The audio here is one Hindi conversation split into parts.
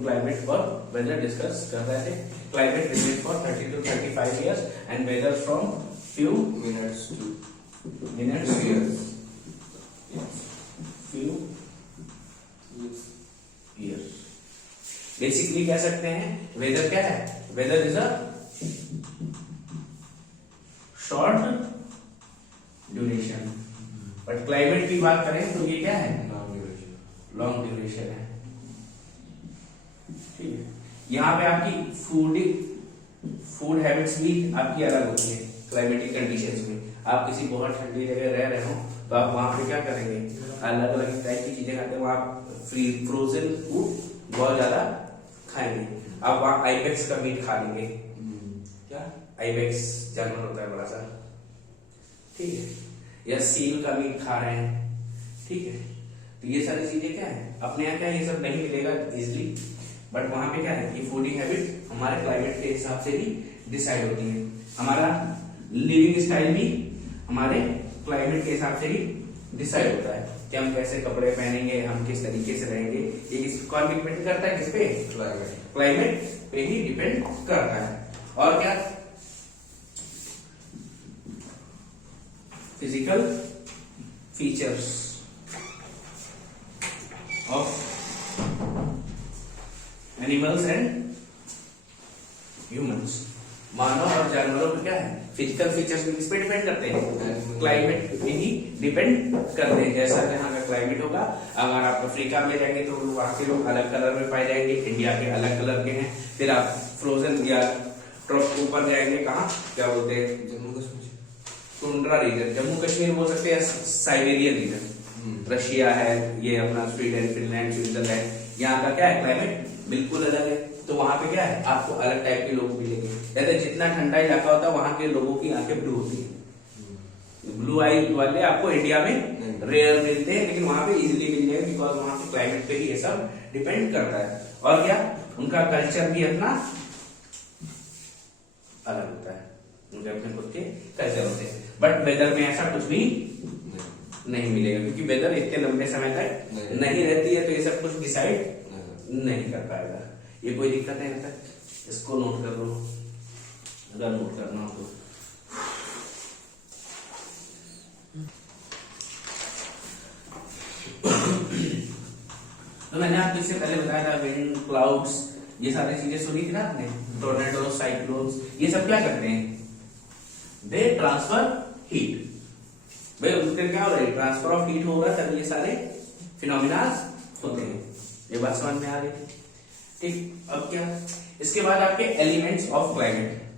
क्लाइमेट और वेदर डिस्कस कर रहे थे। Climate relate for 30 to 35 years and weather from few minutes to years, few years। Basically कह सकते हैं वेदर क्या है, weather is a short duration, but climate की बात करें तो ये क्या है, लॉन्ग ड्यूरेशन है। ठीक है, यहाँ पे आपकी फूड हैबिट्स भी आपकी अलग होती है क्लाइमेटिक कंडीशंस में। आप किसी बहुत ठंडी जगह रह रहे हो तो आप वहां पे क्या करेंगे, अलग अलग टाइप की चीजें खाते हैं, वहां फ्रोजन फूड बहुत ज्यादा खाएंगे। आप वहां आइबेक्स का मीट खा लेंगे। क्या आइबेक्स जानवर होता है बड़ा सा, ठीक है, या सील का मीट खा रहे हैं। ठीक है, तो ये सारी चीजें क्या है, अपने यहाँ क्या ये सब नहीं मिलेगा इजिली, बट वहां पे क्या है, ये फूडिंग हैबिट हमारे क्लाइमेट के हिसाब से भी डिसाइड होती है। हमारा लिविंग स्टाइल भी हमारे क्लाइमेट के हिसाब से ही डिसाइड होता है कि हम कैसे कपड़े पहनेंगे, हम किस तरीके से रहेंगे। ये कौन डिपेंड करता है, किस पे, क्लाइमेट पे ही डिपेंड करता है। और क्या, physical features of animals and humans. मानव और जानवरों पे क्या है, फिजिकल फीचर्स किस पे डिपेंड करते हैं, क्लाइमेट पे ही डिपेंड करते हैं। जैसा यहाँ का क्लाइमेट होगा, अगर आप अफ्रीका में जाएंगे तो वहां के लोग अलग कलर में पाए जाएंगे, इंडिया के अलग कलर के हैं। फिर आप फ्रोजन या ट्रॉप ऊपर जाएंगे, कहाँ क्या बोलते हैं, जम्मू कश्मीर, टुंड्रा रीजन, जम्मू कश्मीर बोल सकते हैं, साइबेरियन रीजन, रशिया है, ये अपना स्वीडन, फिनलैंड, स्विट्जरलैंड, यहाँ का क्या है, क्लाइमेट बिल्कुल अलग है। तो वहां पे क्या है, आपको अलग टाइप के लोग मिलेंगे। जैसे जितना ठंडा इलाका होता है वहां के लोगों की आंखें ब्लू होती है, ब्लू आई वाले आपको इंडिया में रेयर मिलते हैं, लेकिन वहां पे इजीली मिल जाएंगे, बिकॉज वहां के क्लाइमेट पे ही ये सब डिपेंड करता है। और क्या, उनका कल्चर भी अपना अलग होता है, उनके अपने खुद के कल्चर होते हैं। बट वेदर में ऐसा कुछ भी नहीं मिलेगा, क्योंकि वेदर इतने लंबे समय तक नहीं रहती है, तो ये सब कुछ डिसाइड नहीं कर पाएगा। ये कोई दिक्कत नहीं है, इसको नोट कर लो अगर नोट करना हो तो। मैंने आपको इससे पहले बताया था विंड, क्लाउड्स, ये सारी चीजें सुनी थी ना आपने, टोर्नेडो, साइक्लोन्स, ये सब क्या करते हैं, दे ट्रांसफर हीट। भाई उसके क्या हो रहा है, ट्रांसफर ऑफ हीट हो रहा है, तब ये सारे फिनोमिना होते हैं। ये बात समझ में आ रही है, ठीक। अब क्या, इसके बाद आपके elements of climate.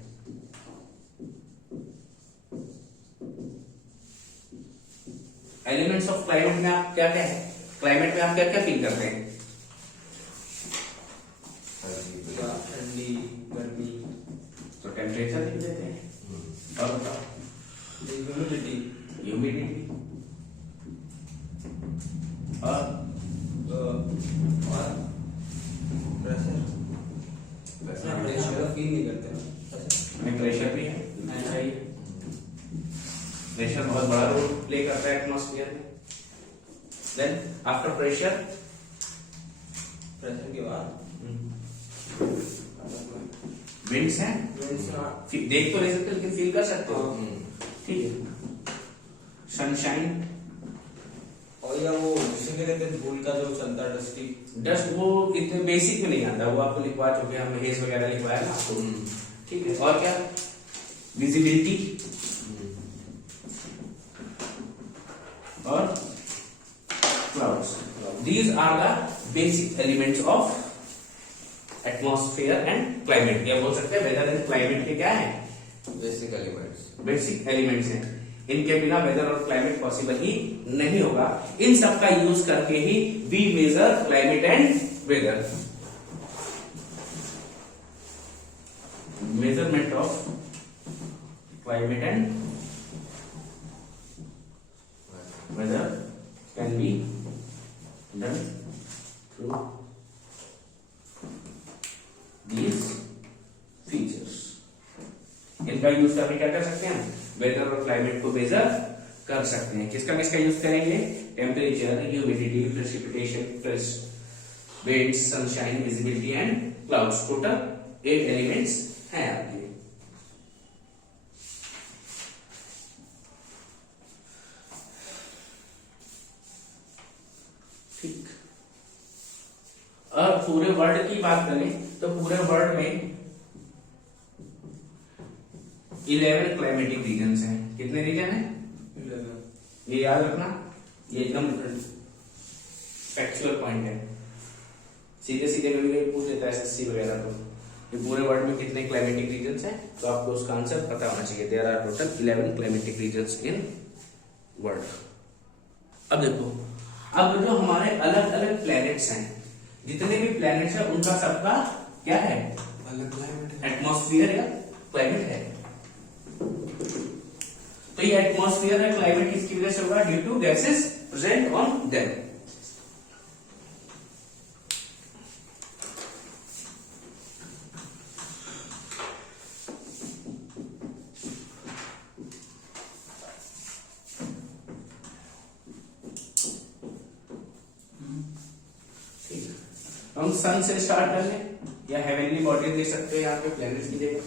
Elements of climate में आप क्या क्या है, क्लाइमेट में आप क्या क्या फील करते हैं, ठंडी, गर्मी, तो टेम्परेचर लिख देते हैं। और ह्यूमिडिटी और प्रेशर फील नहीं करते, प्रेशर भी है, चाहिए। प्रेशर बहुत बड़ा रोल प्ले करता है एटमॉस्फेयर में। देन आफ्टर प्रेशर के बाद विंड्स हैं, देख तो नहीं सकते लेकिन फील कर सकते हो, ठीक है। सनशाइन, और या वो जिसे कहते हैं धूल का जो चलता है, डस्ट, वो इतने बेसिक में नहीं आता, वो आपको लिखवा चुके हैं, हम हेज वगैरह लिखवाया ना आपको, ठीक है। और क्या, विजिबिलिटी और clouds, these are the basic elements of atmosphere and climate. या बोल सकते हैं वेदर एंड क्लाइमेट के क्या है, बेसिक एलिमेंट्स, बेसिक एलिमेंट्स हैं। इनके बिना वेदर और क्लाइमेट पॉसिबल ही नहीं होगा। इन सब का यूज करके ही we measure climate and weather. Measurement of climate and weather can be done through these features. इनका यूज करके क्या कर सकते हैं, वेदर और क्लाइमेट को मेजर कर सकते हैं। किसका यूज करेंगे, temperature, humidity, precipitation, wind, sunshine, visibility and clouds. Total 8 elements हैं आपके। ठीक, अब पूरे वर्ल्ड की बात करें तो पूरे वर्ल्ड में 11 क्लाइमेटिक रीजन्स हैं। कितने रीजन हैं? 11। ये याद रखना, ये एकदम फैक्चुअल पॉइंट है। सीधे सीधे कभी कभी पूछ देता है एसएससी वगैरह, तो ये पूरे वर्ल्ड में कितने क्लाइमेटिक रीजन्स हैं तो आपको उसका आंसर पता होना चाहिए। There are total 11 climatic regions in world. अब देखो, अब जो हमारे अलग अलग प्लैनेट्स हैं, जितने भी प्लैनेट्स हैं उनका सबका क्या है? अलग क्लाइमेट, एटमॉस्फेयर या क्लाइमेट है। तो ये एटमॉस्फेयर है क्लाइमेट किसकी वजह से होगा? Due to gases present on them. हम सन से स्टार्ट कर लें या हेवनली बॉडी दे सकते हैं यहाँ पे प्लैनेट्स की जगह।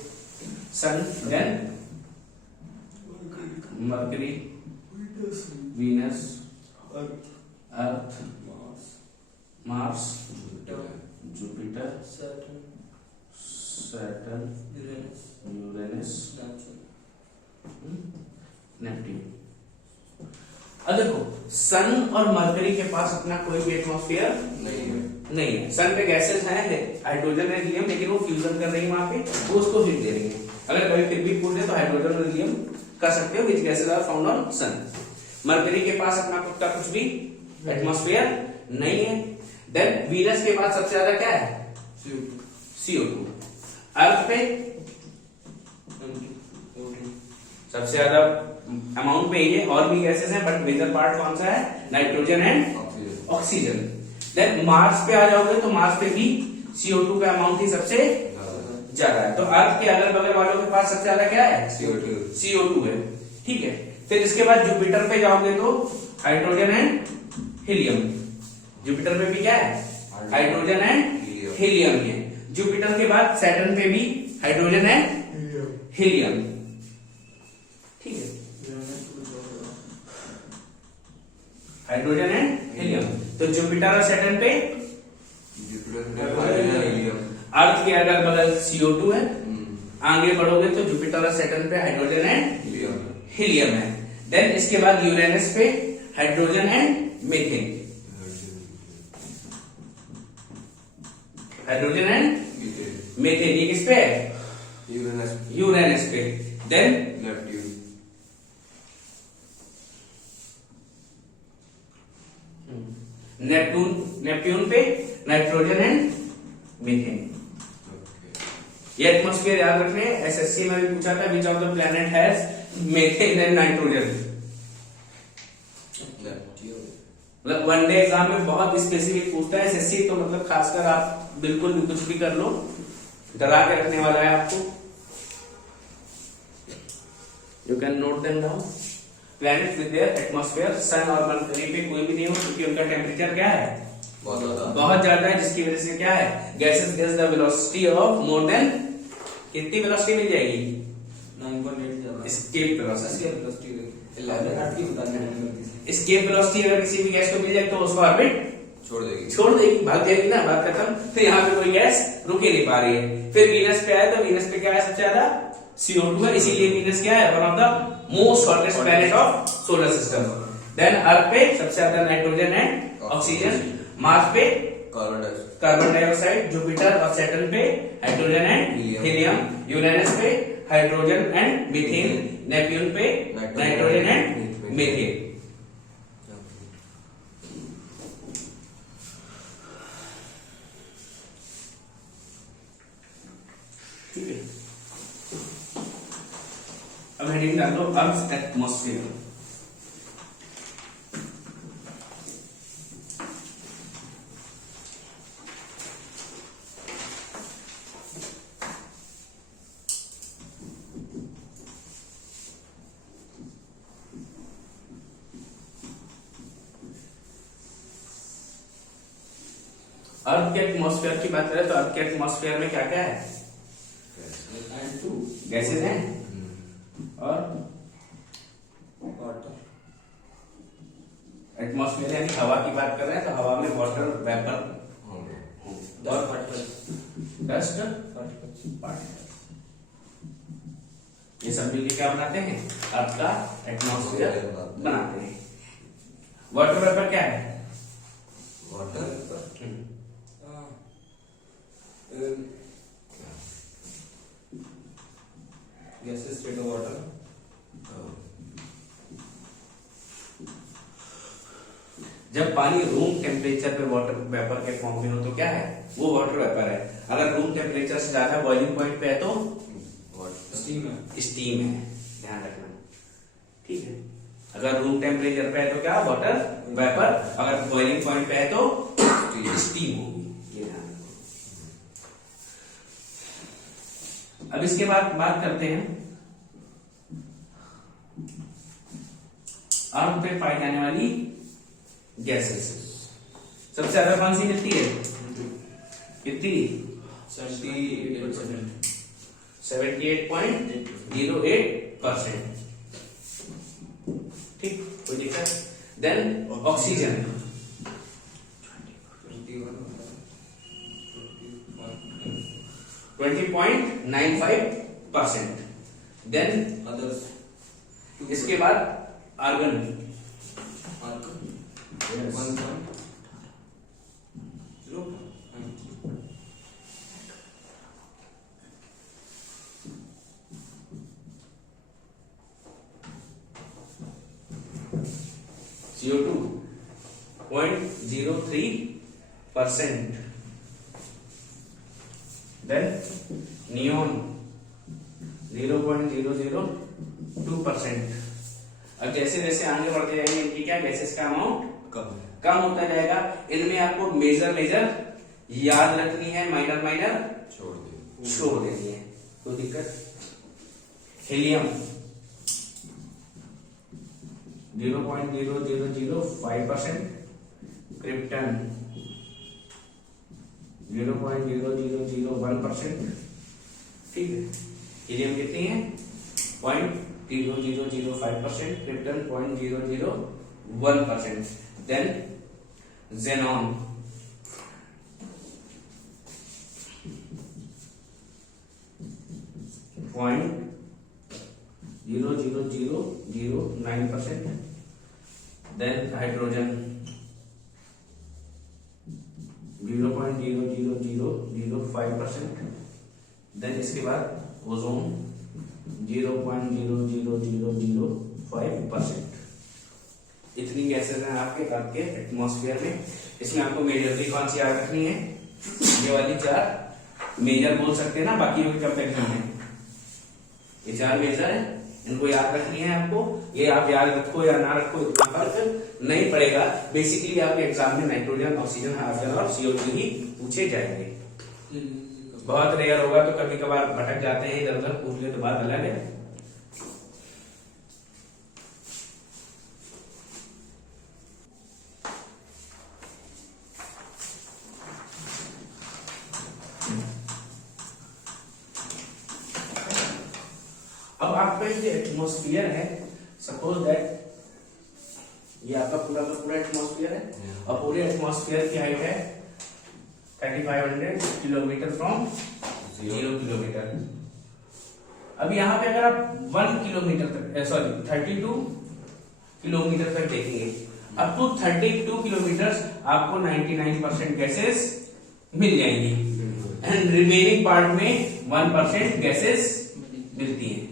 Sun, then Mercury, Venus, Earth, Mars, Jupiter, Saturn, Uranus, Neptune. अब देखो, सन और मरकरी के पास अपना कोई भी एटमॉस्फेयर नहीं है। सन पे गैसेस हैं, हाइड्रोजन और हीलियम, लेकिन वो फ्यूजन कर रही है वहां पे, वो उसको हीट दे रही है। अगर कभी फिर भी पूछ दे तो हाइड्रोजन और हीलियम कर सकते हो, which gases are found on sun. Mercury के पास अपना खुद का कुछ भी एटमॉस्फेयर नहीं है। देन वीनस के पास सबसे ज्यादा क्या है? CO2। अर्थ पे सबसे ज्यादा अमाउंट पे ही है, और भी गैसेस हैं बट मेजर पार्ट कौन सा है? Nitrogen and oxygen. Then Mars पे आ जाओगे तो मार्स पे भी CO2 का अमाउंट ही सबसे ज्यादा है। तो अर्थ के अगल बगल वालों के पास सबसे ज्यादा क्या है? CO2 है। ठीक है, फिर इसके बाद जुपिटर पे जाओगे तो हाइड्रोजन एंड हीलियम। जुपिटर पे भी क्या है? हाइड्रोजन एंड हीलियम है। जुपिटर के बाद सैटर्न पे भी हाइड्रोजन एंड हीलियम। ठीक है, हाइड्रोजन एंड हीलियम। तो जुपिटर और सैटर्न पे अर्थ के अगल बगल CO2 है। आगे बढ़ोगे तो जुपिटर और सैटर्न पे हाइड्रोजन एंड हीलियम है। देन इसके बाद यूरेनस पे hydrogen and methane. Hydrogen and methane, ये किस पे है? यूरेनस पे। देन नेपट्यून पे नाइट्रोजन एंड मीथेन। ये एटमॉस्फेयर याद रखने, एसएससी में भी पूछा था which of the planet has methane and nitrogen. मतलब वनडे एग्जाम में बहुत स्पेसिफिक पूछता है एसएससी, तो मतलब खासकर आप बिल्कुल भी कुछ भी कर लो, डरा के रखने वाला है आपको। You can note them down. Planet with their atmosphere, sun और मरकरी पे कोई भी नहीं हो क्योंकि उनका टेम्परेचर क्या है? बहुत ज्यादा है, जिसकी वजह से क्या है? Gases gets the velocity of more than, कितनी वेलोसिटी मिल जाएगी? 9.8 एस्केप वेलोसिटी। एस्केप वेलोसिटी अगर किसी भी गैस को मिल जाए तो उसको ऑर्बिट छोड़ देगी, भाग जाएगी ना, बात खत्म। तो यहाँ पे कोई गैस रुक ही नहीं पा रही है। फिर वीनस पे आए तो वीनस पे क्या है? सबसे ज्यादा CO2 है, इसीलिए वीनस क्या है? One of the most hottest planet of solar system. Then Earth पे सबसे ज्यादा नाइट्रोजन एंड ऑक्सीजन। मार्स पे कार्बन डाइऑक्साइड। जुपिटर और सैटर्न पे हाइड्रोजन एंड हीलियम। यूरेनस पे हाइड्रोजन एंड मीथेन। नेपट्यून पे नाइट्रोजन एंड मीथेन। ठीक है, अब हेडिंग डाल दो अर्थ एटमॉस्फेयर। अर्थ के एटमॉस्फेयर की बात करें तो अर्थ के एटमॉस्फेयर में क्या क्या है? गैसेज हैं और वाटर, एटमॉस्फेयर यानी हवा की बात कर रहे हैं तो हवा में वाटर वेपर और डस्ट पार्टिकल, ये सब मिलकर क्या बनाते हैं? अर्थ का एटमॉस्फेयर बनाते हैं। वाटर वेपर क्या है? Water gases state of water. जब पानी रूम टेम्परेचर पे वाटर वेपर के फॉर्म में हो तो क्या है? वो वाटर वेपर है। अगर रूम टेम्परेचर से ज्यादा बॉइलिंग पॉइंट पे है तो स्टीम है। स्टीम है, ध्यान रखना, ठीक है। अगर रूम टेम्परेचर पे है तो क्या? Water vapour. अगर बॉइलिंग पॉइंट पे है तो स्टीम होगी, ये ध्यान रखो। अब इसके बाद बात करते हैं अर्थ पे पाई जाने वाली गैसेस। सबसे ज्यादा कौन सी मिलती है? कितनी? 78.08%। ठीक, कोई दिक्कत? Then oxygen 20.95%। देन अदर्स, इसके बाद आर्गन 0.03%। Then neon 0.002%। अब जैसे जैसे आगे बढ़ते जाएंगे इनकी क्या गैसेस का अमाउंट कम होता जाएगा। इनमें आपको मेजर याद रखनी है, माइनर छोड़ देनी है, कोई दिक्कत? हीलियम 0.0005%। क्रिप्टन 0.0001%। ठीक है, हीलियम कितनी है? 0.0005%। Krypton 0.001%। Then xenon 0.00009%। Then hydrogen 0.00005%। Then इसके बाद ओजोन 0.00005%। इतनी गैसेस हैं आपके अर्थ के एटमॉस्फेयर में। इसमें आपको मेजरली कौन सी याद रखनी है? ये वाली 4 मेजर बोल सकते हैं ना, बाकी कब तक है? ये 4 मेजर है, इनको याद रखनी है आपको। ये आप याद रखो या ना रखो इतना फर्क नहीं पड़ेगा। बेसिकली आपके एग्जाम में नाइट्रोजन, ऑक्सीजन, हाइड्रोजन और CO2 ही पूछे जाएंगे। बहुत रेयर होगा तो कभी कभार भटक जाते हैं, इधर उधर पूछ ले तो बात अलग है। अब आपका ये एटमॉस्फेयर है, सपोज दैट ये आपका पूरा का पूरा एटमॉस्फेयर है और पूरे एटमॉस्फेयर की हाइट है 3500 किलोमीटर फ्रॉम 0 किलोमीटर। अब यहाँ पे अगर आप 1 किलोमीटर तक 32 किलोमीटर तक देखेंगे, अब तो 32 किलोमीटर आपको 99% गैसेस मिल जाएंगी एंड रिमेनिंग पार्ट में 1% गैसेस मिलती है।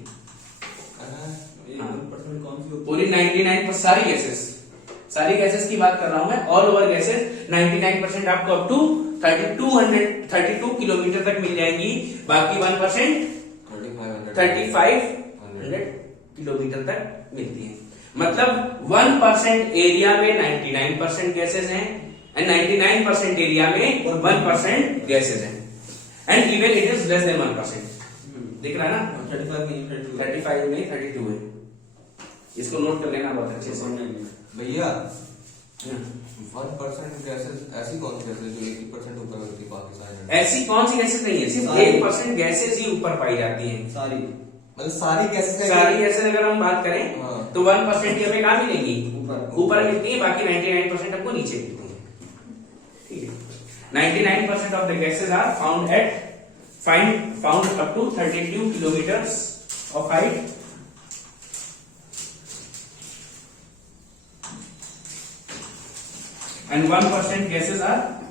पूरी 99 सारी गैसेस की बात कर रहा हूं मैं, ऑल ओवर गैसेस 99% आपको अप टू 32 किलोमीटर तक मिल जाएंगी। बाकी 1% 3500 किलोमीटर तक मिलती है। मतलब 1% एरिया में 99% गैसेस हैं एंड 99% एरिया में 1% गैसेस हैं and even it is less than 1%। दिख रहा है ना? 35 नहीं 32 है। इसको नोट कर लेना बहुत अच्छे से भैया। 1% गैसेस ऐसी कौन सी गैसेस जो 80% ऊपर होती है बाकी सारे? ऐसी कौन सी गैसेस नहीं है, सिर्फ सारी। 1% गैसेस ही ऊपर पाई जाती हैं। सारी मतलब सारी गैसेस का सारी गैसेस अगर हम बात करें हाँ। तो 1% ही हमें कहाँ मिलेंगी, ऊपर। ऊपर मिलती है, बाकी 99% हमको नीचे मिलती है। ठीक है, 99% of the gases are found up to 32 kilometres of height and 1% gases are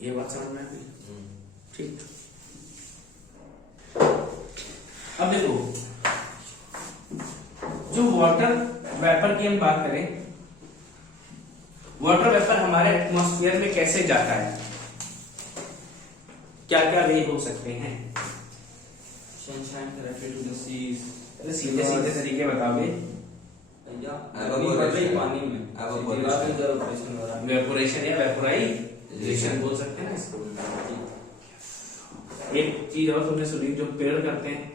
ये बात समझ में आ गई? ठीक। अब देखो, जो वाटर वेपर की हम बात करें, वाटर वेपर हमारे एटमॉस्फेयर में कैसे जाता है, क्या क्या वे हो सकते हैं? Sunshine directly to the seas. सीधे सीधे तरीके बताओगे। पानी में इवेपोरेशन हो रहा है। वेपोरेशन या वेपोराइजेशन बोल सकते हैं ना इसको। एक चीज और तुमने सुनी, जो पेड़ करते हैं,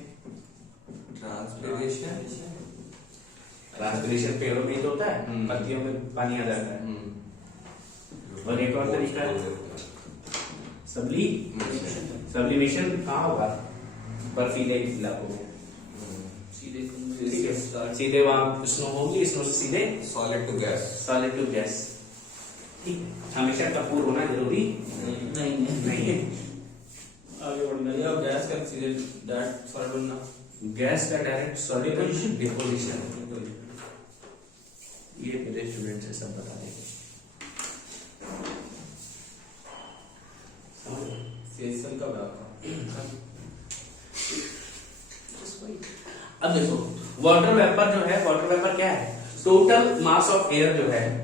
ट्रांसपिरेशन पेड़ों में ही तो होता है, पत्तियों में पानी आ जाता है। और एक और तरीका है सब्लिमेशन। कहाँ होगा? बर्फीले इलाकों में। सीधे वहां स्नो होगी, स्नो से सीधे सॉलिड टू गैस। ठीक है, हमेशा कपूर होना जरूरी नहीं है। आगे बढ़ना या गैस का सीधे डायरेक्ट सॉलिड बनना। गैस का डायरेक्ट सॉलिड डिपोजिशन, ये मेरे स्टूडेंट से सब बता देंगे। सेशन का व्यापक। अब देखो, वाटर वेपर जो है, वाटर वेपर क्या है? टोटल मास ऑफ एयर जो है,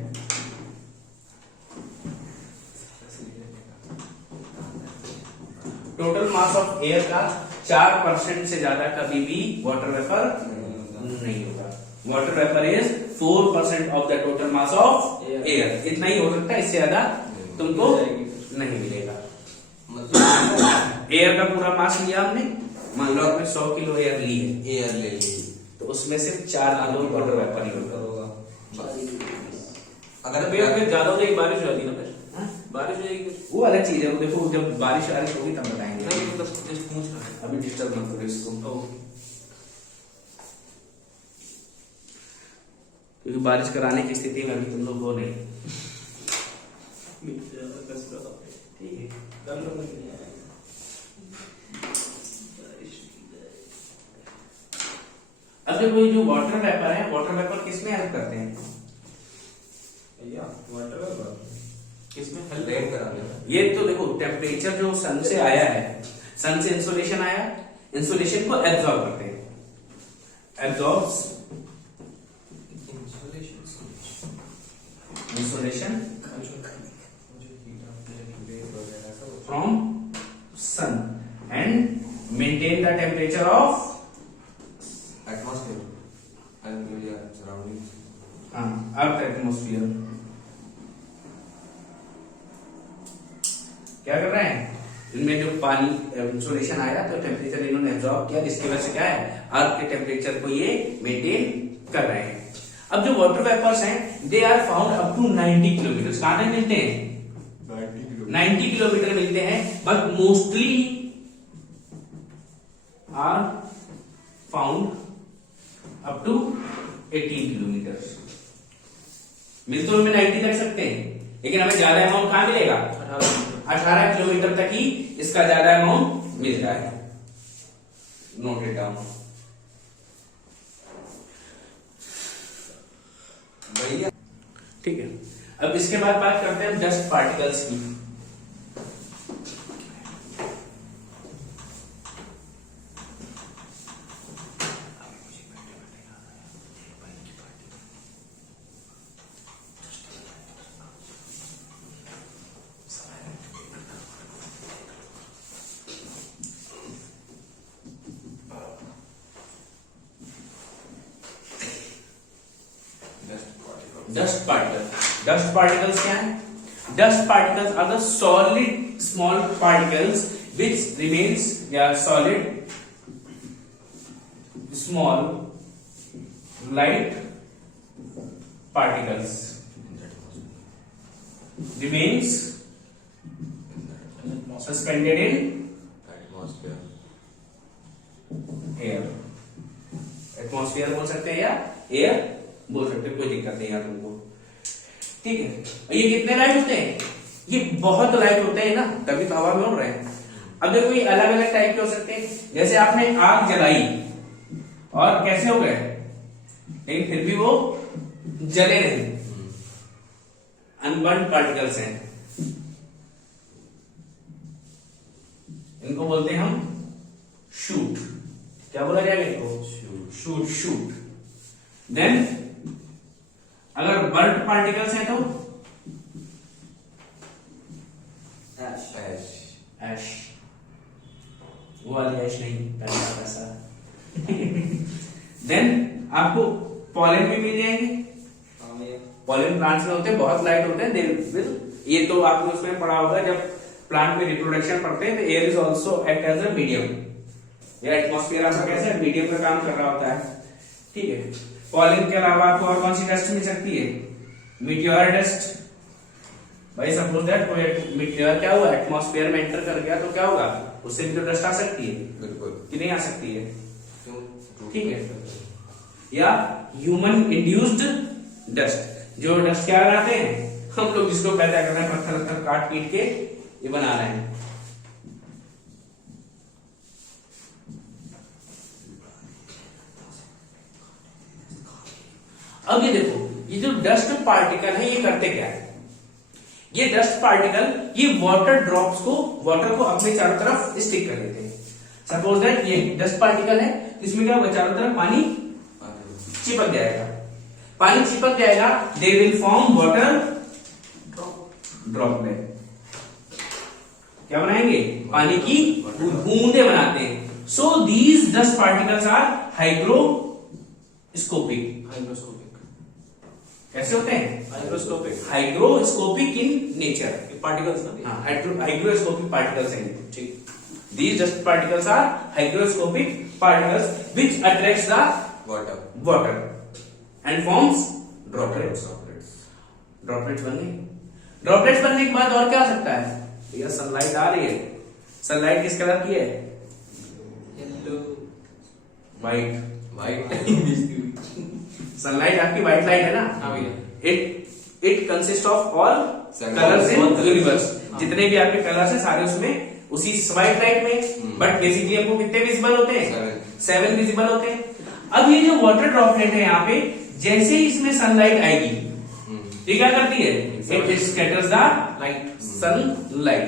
टोटल मास ऑफ एयर का 4% से ज्यादा कभी भी वाटर वेपर नहीं होगा। Water vapour is 4% of the total mass of air. इतना ही हो सकता है, इससे ज्यादा तुमको नहीं मिलेगा। एयर का पूरा मास लिया हमने, मान लो आपने 100 किलो एयर ली है, एयर ले ली, तो उसमें सिर्फ 4 किलो वाटर वेपर ही होगा। अगर फिर ज्यादा हो जाएगी, बारिश हो जाती है ना, फिर बारिश हो जाएगी, वो अलग चीज है। वो देखो, जब बारिश होगी तब बताएंगे। अभी डिस्टर्ब मत करो इसको, क्योंकि बारिश कराने की स्थिति में अभी तुम लोग हो नहीं। ठीक है, अब देखो, ये जो वाटर वेपर है, वाटर वेपर किसमें हेल्प करते हैं? वाटर वेपर किसमें हेल्प कराने में? ये तो देखो, टेम्परेचर जो सन से आया है, सन से इंसोलेशन आया, इंसोलेशन को एब्जॉर्ब करते हैं। Absorbs insolation from sun and maintain the temperature of atmosphere and surroundings. Earth atmosphere. क्या कर रहे हैं? इनमें जो पानी इंसोलेशन आया तो टेम्परेचर इन्होंने एब्जॉर्ब किया, जिसकी वजह से क्या है, अर्थ के टेम्परेचर को ये मेंटेन कर रहे हैं। अब जो वाटर वेपर्स हैं, they are found up to 90 kilometre. कहां तक मिलते हैं? 90 किलोमीटर मिलते हैं, but mostly are found up to 18 kilometre. मिल तो हमें 90 तक सकते हैं, लेकिन हमें ज्यादा अमाउंट कहां मिलेगा? 18 किलोमीटर तक ही इसका ज्यादा अमाउंट मिल रहा है। नोट इट डाउन भैया। ठीक है, अब इसके बाद बात करते हैं डस्ट पार्टिकल्स की। Dust particle. डस्ट पार्टिकल्स क्या है? Dust particles are the solid small particles which remains या solid small light particles remains suspended in air। Atmosphere बोल सकते हैं या एयर बोल सकते हैं, कोई दिक्कत नहीं है तुमको, ठीक है। ये कितने लाइट होते हैं? ये बहुत लाइट होते हैं ना, तभी तो हवा में उड़ रहे हैं। अब देखो ये अलग अलग टाइप के हो सकते हैं, जैसे आपने आग जलाई और कैसे हो गए, लेकिन फिर भी वो जले नहीं, अनबर्न पार्टिकल्स हैं, इनको बोलते हैं हम शूट। क्या बोला जाएगा इनको? शूट। शूट। देन अगर बर्ट पार्टिकल्स हैं तो ऐश। वो वाली ऐश नहीं, पैसा। देन आपको पॉलन भी मिल जाएंगे। पॉलन प्लांट्स में होते हैं, बहुत लाइट होते हैं। ये तो आपने उसमें पढ़ा होगा, जब प्लांट में रिप्रोडक्शन पढ़ते हैं तो air is also act as a medium, या एटमॉस्फेयर आपका कैसे मीडियम का काम कर रहा होता है, ठीक है। पॉलन के अलावा आपको और कौन सी डस्ट मिल सकती है? Meteor dust. भाई सपोज दैट कोई मीटियोर क्या हुआ, एटमॉस्फेयर में एंटर कर गया तो क्या होगा, उससे भी तो डस्ट आ सकती है, बिल्कुल कि नहीं आ सकती है, ठीक है। या ह्यूमन इंड्यूस्ड डस्ट, जो डस्ट क्या बनाते हैं हम लोग, जिसको पैदा कर रहे हैं, पत्थर पत्थर काट पीट के ये बना रहे हैं। अब ये देखो, ये जो डस्ट पार्टिकल है ये करते क्या है? ये डस्ट पार्टिकल ये वाटर ड्रॉप्स को, वाटर को अपने चारों तरफ स्टिक कर लेते हैं। सपोज दैट ये डस्ट पार्टिकल है, इसमें क्या होगा, चारों तरफ पानी चिपक जाएगा। पानी चिपक जाएगा, they will form water droplet. क्या बनाएंगे? पानी की बूंदे बनाते हैं। So these dust particles are hygroscopic. कैसे होते हैं? Hygroscopic in nature particles. Hygroscopic particles हैं, ठीक। These dust particles are hygroscopic particles which attracts the water and forms droplets। droplets बन गए। droplets बनने के बाद और क्या हो सकता है? भैया सनलाइट आ रही है, सनलाइट किस कलर की है? Yellow, white. सनलाइट आपकी व्हाइट लाइट है ना? हाँ भैया। It consist of all colours in universe. जितने भी आपके कलर्स हैं सारे उसमें उसी व्हाइट लाइट में, बट बेसिकली आपको कितने विजिबल होते हैं? 7 विजिबल होते हैं। अब ये जो वाटर ड्रॉपलेट है यहाँ पे, जैसे ही इसमें सनलाइट आएगी, ये क्या करती है? It scatters the light, sunlight.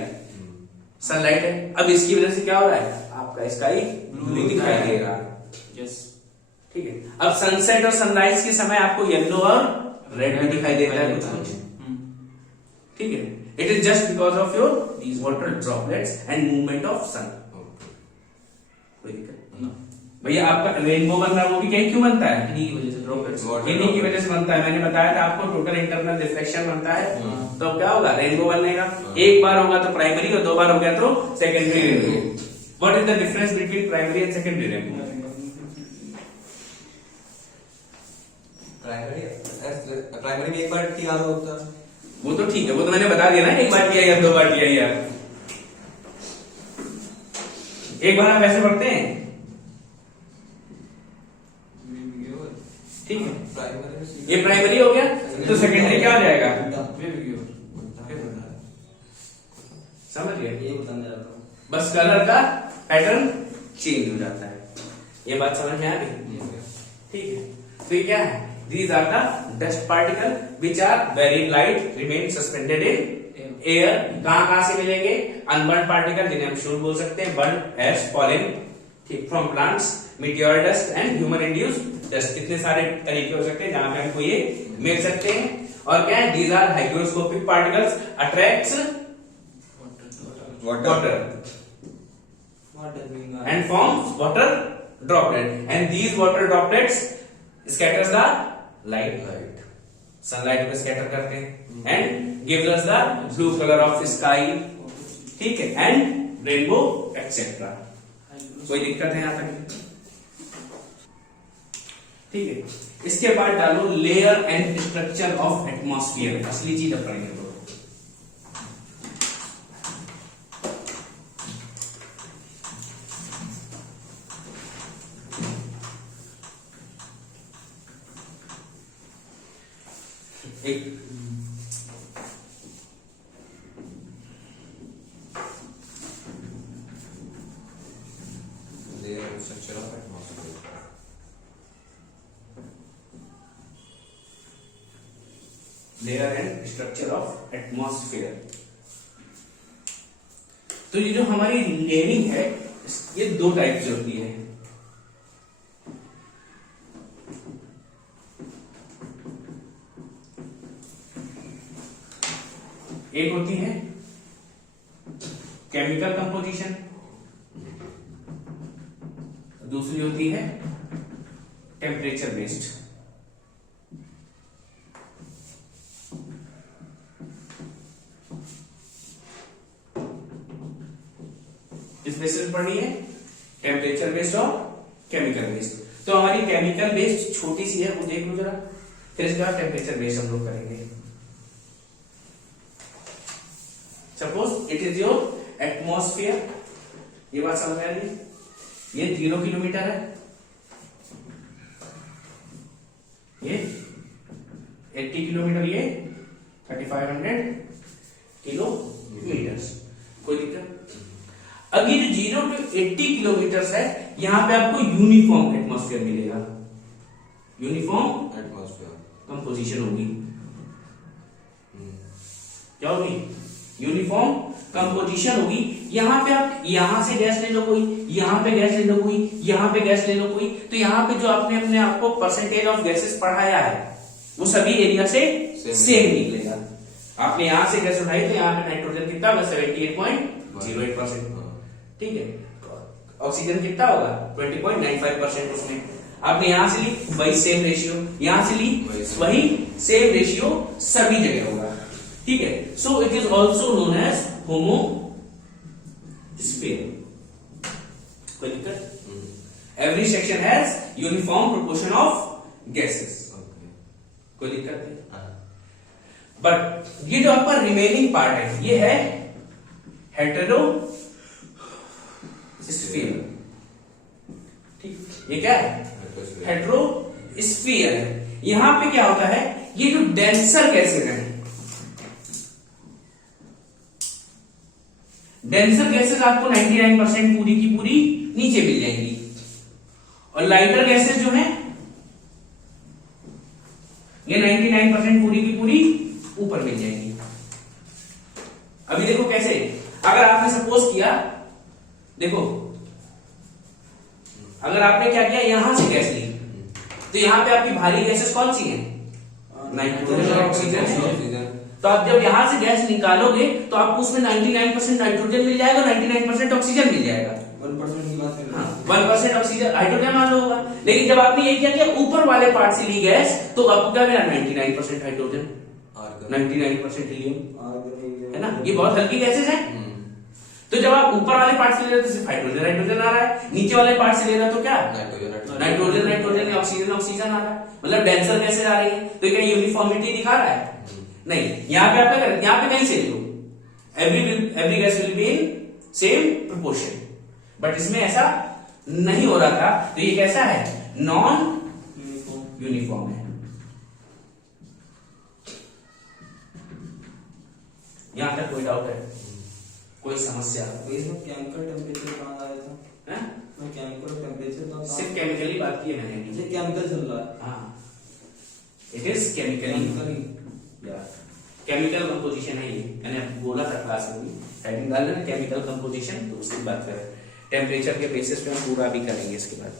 Sunlight है, अब इसकी वजह से क्या हो रहा है, आपका स्काई ब्लू दिखाई देगा। यस, ठीक है। अब सनसेट और सनराइज के समय आपको येलो और रेड भी दिखाई देता है कुछ, ठीक है। It is just because of your these water droplets and movement of sun। कोई दिक्कत नहीं भैया। आपका रेनबो बन रहा है, वो भी क्या क्यों बनता है? इन्हीं की वजह से, ड्रॉपलेट्स, इन्हीं की वजह से बनता है। मैंने बताया था आपको, टोटल इंटरनल रिफ्लेक्शन बनता है, तो अब क्या होगा रेनबो बनने का? एक बार होगा तो प्राइमरी और 2 बार हो गया तो secondary rainbow. What is the difference between primary and secondary rainbow? Primary में एक बार टी आधा होता है, वो तो ठीक है, वो तो मैंने बता दिया ना, एक बार किया या 2 बार किया यार। एक बार आप ऐसे पढ़ते हैं, ठीक है। ये प्राइमरी हो गया तो सेकेंडरी क्या हो जाएगा? समझ गए? ये बताने जा रहा हूं, बस कलर का पैटर्न चेंज हो जाता है। ये बात समझ में आ गई? ठीक है। तो ये क्या है? These are the dust particle which are very light, remain suspended in air। कहां से मिलेंगे? अनबर्न पार्टिकल, जिन्हें हम शूट बोल सकते हैं, बर्न, एश, पॉलन, ठीक, from plants, meteor dust and human induced dust. कितने सारे तरीके हो सकते हैं जहां पे हमको ये मिल सकते हैं। और क्या है? These are hygroscopic particles, attracts water and forms water droplet, and these water droplets scatters the light। Sunlight को स्कैटर करते हैं, and gives us the blue colour of sky, ठीक है, एंड रेनबो एक्सेट्रा। कोई दिक्कत है यहां तक? ठीक है। इसके बाद डालो layer and structure of atmosphere, असली चीज अब पढ़ेंगे। तो एक structure of atmosphere, layer and structure of atmosphere. तो ये जो हमारी लेयरिंग है, ये दो टाइप से होती है। एक होती है केमिकल कंपोजिशन, दूसरी होती है टेम्परेचर बेस्ड। किस बेसिस पढ़नी है? टेम्परेचर बेस्ड और केमिकल बेस्ड। तो हमारी केमिकल बेस्ड छोटी सी है, वो देख लो जरा, फिर इसके बाद टेम्परेचर बेस्ड हम लोग करेंगे। Suppose it is your atmosphere, ये बात समझ में आ रही है? ये 0 किलोमीटर है, ये 80 किलोमीटर, ये 3500 किलोमीटर। कोई दिक्कत? अब ये जो 0 to 80 किलोमीटर है, यहां पे आपको यूनिफॉर्म एटमॉस्फेयर मिलेगा, यूनिफॉर्म एटमॉस्फेयर कंपोजिशन होगी। क्या होगी? यूनिफॉर्म कंपोजिशन होगी। यहां पे आप यहां से गैस ले लो कोई, यहां पे गैस ले लो कोई, यहां पे गैस ले लो कोई, तो यहां पे जो आपने अपने आपको परसेंटेज ऑफ गैसेस पढ़ाया है, वो सभी एरिया से सेम निकलेगा। आपने यहां से गैस उठाई तो यहां पे नाइट्रोजन कितना होगा? 78.08%, ठीक है। ऑक्सीजन कितना होगा? 20.95% उसमें। आपने यहां से ली वही सेम रेशियो, यहां से ली वही सेम रेशियो, सभी जगह होगा, ठीक है। So it is also known as homosphere. कोई दिक्कत? Every section has uniform proportion of gases. कोई दिक्कत नहीं? बट ये जो आपका रिमेनिंग पार्ट है, ये है हेटेरोस्फीयर, ठीक। ये क्या है? हेटेरोस्फीयर है। यहां पे क्या होता है, ये जो डेंसर गैसेस हैं, डेंसर गैसेस आपको 99% पूरी की पूरी नीचे मिल जाएंगी, और लाइटर गैसेस जो हैं ये 99% पूरी की पूरी ऊपर मिल जाएंगी। अभी देखो कैसे, अगर आपने सपोज किया, देखो अगर आपने क्या किया, यहां से गैस ली, तो यहां पे आपकी भारी गैसेस कौन सी हैं? नाइट्रोजन और ऑक्सीजन है। तो आप जब यहां से गैस निकालोगे तो आपको उसमें 99% नाइट्रोजन मिल जाएगा, 99% ऑक्सीजन मिल जाएगा। 1% की बात है। 1% ऑक्सीजन हाइड्रोजन मान लो होगा। लेकिन जब आपने ये किया कि ऊपर वाले पार्ट से ली गैस, तो आपको क्या मिला? 99% हाइड्रोजन, 99% हीलियम, है ना। ये बहुत हल्की गैसेस हैं। तो जब आप ऊपर वाले पार्ट से ले रहे हो तो सिर्फ हाइड्रोजन हाइड्रोजन आ रहा है, नीचे वाले पार्ट से ले रहे हो तो क्या? नाइट्रोजन नाइट्रोजन, ऑक्सीजन ऑक्सीजन आ रहा है, मतलब डेंसर गैसेस आ रही है। तो क्या यूनिफॉर्मिटी दिखा रहा है? नहीं। यहां पे आप क्या करें, यहां पे कहीं से लो, every gas will be in same proportion, but इसमें ऐसा नहीं हो रहा था। तो ये कैसा है? नॉन यूनिफॉर्म है। यहां तक कोई डाउट है? कोई समस्या? इसमें केमिकल टेम्परेचर कहाँ आया था? केमिकल टेम्परेचर सिर्फ केमिकली बात की है मैंने, ये केमिकल चल रहा है। हाँ, it is chemically, chemical composition है ये। मैंने बोला था क्लास में भी, हेडिंग डाल देना केमिकल कंपोजिशन, तो उसकी बात करें। टेम्परेचर के बेसिस पे हम पूरा भी करेंगे इसके बाद।